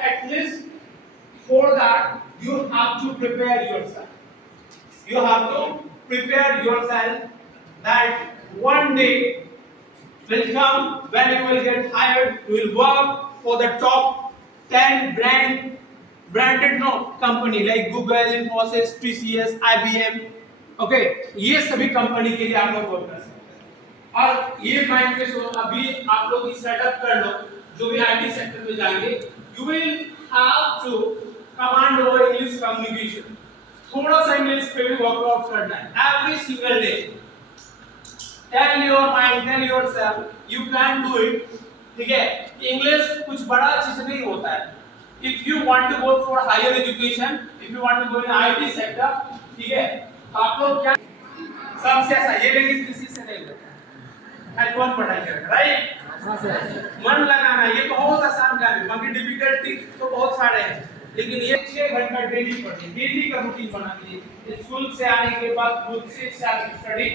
at least for that you have to prepare yourself. You have to prepare yourself that one day will come when you will get hired, you will work for the top 10 branded no company like Google, Infosys, TCS, IBM. Okay, ये सभी company के लिए आप लोग work कर सकते हैं। और ये माइंड में अभी आप लोग सेटअप कर लो, जो भी आईटी सेक्टर में जाएंगे, you will have to command over English communication. थोड़ा सा इंग्लिश पे भी वर्कआउट करना है every single day. Tell your mind, tell yourself, you can do it. ठीक है, इंग्लिश कुछ बड़ा चीज नहीं होता है। If you want to go for higher education, if you want to go in IT sector, ठीक है, आप लोग क्या सबसे ऐसा ये लेकिन किसी से नहीं होता है। कौन पढ़ाई करेगा, राइट? मन लगाना ये बहुत आसान काम है, बाकी डिफिकल्टी तो बहुत सारे हैं, लेकिन ये 6 घंटा डेली पढ़िए, डेली का रूटीन बना लीजिए। स्कूल से आने के बाद खुद से स्टडी